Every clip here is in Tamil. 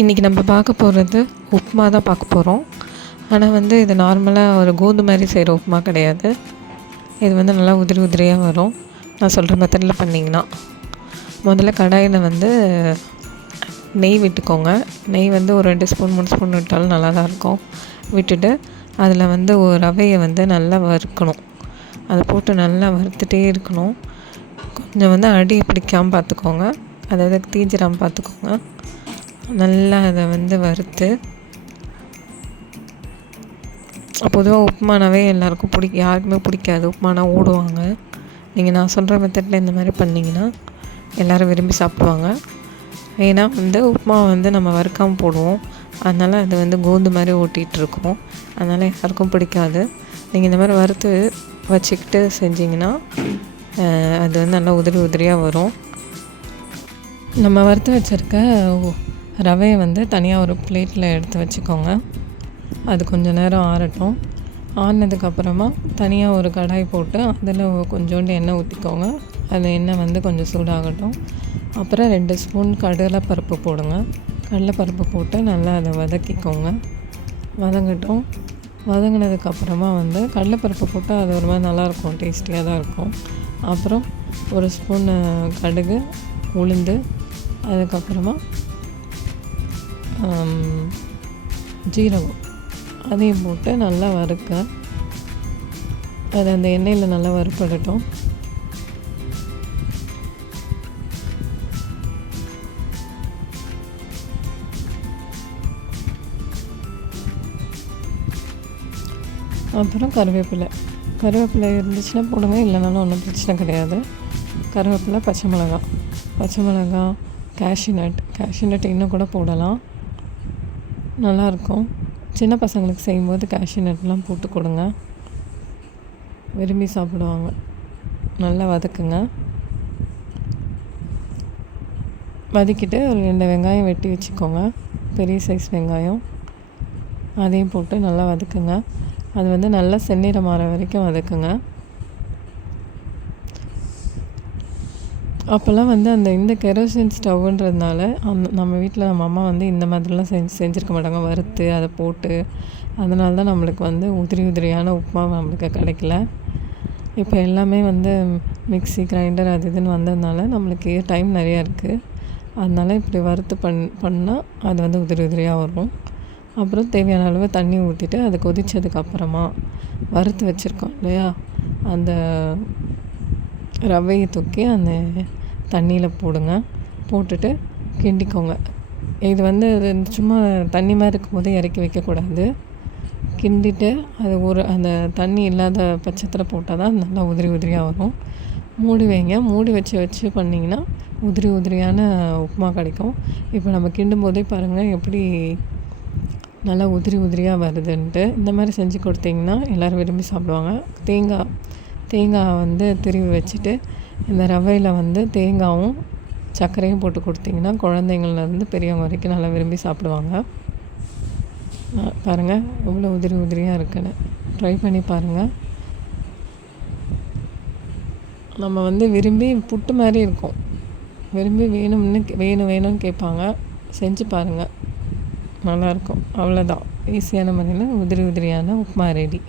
இன்றைக்கி நம்ம பார்க்க போகிறது உப்புமா தான் பார்க்க போகிறோம். ஆனால் இது நார்மலாக ஒரு கோதுமை மாதிரி செய்கிற உப்புமா கிடையாது. இது நல்லா உதிரி உதிரியாக வரும். நான் சொல்கிற மெத்தடில் பண்ணிங்கன்னா முதல்ல கடாயில் நெய் விட்டுக்கோங்க. நெய் ஒரு 2 ஸ்பூன் 3 ஸ்பூன் விட்டாலும் நல்லா தான் இருக்கும். விட்டுட்டு அதில் ஒரு ரவையை நல்லா வறுக்கணும். அதை போட்டு நல்லா வறுத்துட்டே இருக்கணும். கொஞ்சம் அடி பிடிக்காமல் பார்த்துக்கோங்க, அதாவது தீஞ்சிடாமல் பார்த்துக்கோங்க. நல்லா அதை வறுத்து, பொதுவாக உப்புமானாவே எல்லாருக்கும் யாருக்குமே பிடிக்காது. உப்புமானா ஓடுவாங்க. நான் சொல்கிற மெத்தடில் இந்த மாதிரி பண்ணிங்கன்னா எல்லோரும் விரும்பி சாப்பிடுவாங்க. ஏன்னா உப்புமா நம்ம வறுக்காமல் போடுவோம். அதனால் அது கோந்து மாதிரி ஓட்டிகிட்ருக்கோம். அதனால் யாருக்கும் பிடிக்காது. நீங்கள் இந்த மாதிரி வறுத்து வச்சுக்கிட்டு செஞ்சிங்கன்னா அது நல்லா உதிரி உதிரியாக வரும். நம்ம வறுத்து வச்சுருக்க ரவையை தனியாக ஒரு பிளேட்டில் எடுத்து வச்சுக்கோங்க. அது கொஞ்சம் நேரம் ஆறட்டும். ஆறினதுக்கப்புறமா தனியாக ஒரு கடாய் போட்டு அதில் கொஞ்சோண்டு எண்ணெய் ஊற்றிக்கோங்க. அந்த எண்ணெய் கொஞ்சம் சூடாகட்டும். அப்புறம் 2 ஸ்பூன் கடலைப்பருப்பு போடுங்க. கடலைப்பருப்பு போட்டு நல்லா அதை வதக்கிக்கோங்க. வதங்கட்டும். வதங்கினதுக்கப்புறமா கடலைப்பருப்பு போட்டால் அது ஒரு மாதிரி நல்லாயிருக்கும், டேஸ்டியாக தான் இருக்கும். அப்புறம் 1 ஸ்பூன் கடுகு, உளுந்து, அதுக்கப்புறமா ஜீரகம் அதையும் போட்டு நல்லா வறுக்க, அது அந்த எண்ணெயில் நல்லா வறுப்படட்டும். அப்புறம் கருவேப்பிலை இருந்துச்சுன்னா போடுங்க, இல்லைனாலும் ஒன்றும் பிரச்சனை கிடையாது. கருவேப்பிலை, பச்சை மிளகாய், கேஷ்யூநட் இன்னும் கூட போடலாம், நல்லாயிருக்கும். சின்ன பசங்களுக்கு செய்யும்போது கேஷ்யூநட்லாம் போட்டு கொடுங்க, விரும்பி சாப்பிடுவாங்க. நல்லா வதக்குங்க. வதக்கிட்டு ஒரு 2 வெங்காயம் வெட்டி வச்சுக்கோங்க, பெரிய சைஸ் வெங்காயம். அதையும் போட்டு நல்லா வதக்குங்க. அது நல்லா செந்நிறம் மாற வரைக்கும் வதக்குங்க. அப்போல்லாம் இந்த கெரோசின் ஸ்டவ்ன்றதுனால நம்ம வீட்டில் நம்ம அம்மா இந்த மாதிரிலாம் செஞ்சுருக்க மாட்டாங்க, வறுத்து அதை போட்டு. அதனால தான் நம்மளுக்கு உதிரி உதிரியான உப்புமா நம்மளுக்கு கிடைக்கல. இப்போ எல்லாமே மிக்ஸி, கிரைண்டர் அது இதுன்னு வந்ததுனால நம்மளுக்கு டைம் நிறையா இருக்குது. அதனால இப்படி வறுத்து பண்ணால் அது உதிரி உதிரியாக வரும். அப்புறம் தேவையான அளவு தண்ணி ஊற்றிட்டு அது கொதித்ததுக்கப்புறமா வறுத்து வச்சுருக்கோம் இல்லையா, அந்த ரவையை தூக்கி அந்த தண்ணியில் போடுங்க. போட்டுட்டு கிண்டிக்கோங்க. இது சும்மா தண்ணி மாதிரி இருக்கும்போது இறக்கி வைக்கக்கூடாது. கிண்டிட்டு அது அந்த தண்ணி இல்லாத பட்சத்தில் போட்டால் தான் நல்லா உதிரி உதிரியாக வரும். மூடி வைங்க. மூடி வச்சு பண்ணிங்கன்னா உதிரி உதிரியான உப்புமா கிடைக்கும். இப்போ நம்ம கிண்டும் போதே பாருங்கள் எப்படி நல்லா உதிரி உதிரியாக வருதுன்ட்டு. இந்த மாதிரி செஞ்சு கொடுத்தீங்கன்னா எல்லோரும் விரும்பி சாப்பிடுவாங்க. தேங்காய் திருவி வச்சுட்டு இந்த ரவையில் தேங்காயும் சர்க்கரையும் போட்டு கொடுத்தீங்கன்னா குழந்தைங்கள்லேருந்து பெரியவங்க வரைக்கும் நல்லா விரும்பி சாப்பிடுவாங்க. பாருங்கள் எவ்வளோ உதிரி உதிரியாக இருக்குன்னு. ட்ரை பண்ணி பாருங்கள். நம்ம விரும்பி புட்டு மாதிரி இருக்கும், விரும்பி வேணும்னு கேட்பாங்க. செஞ்சு பாருங்கள், நல்லாயிருக்கும். அவ்வளோதான், ஈஸியான முறையில் உதிரி உதிரியான உப்புமா ரெடி.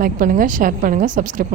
லைக் பண்ணுங்கள், ஷேர் பண்ணுங்கள், சப்ஸ்கிரைப் பண்ணுங்கள்.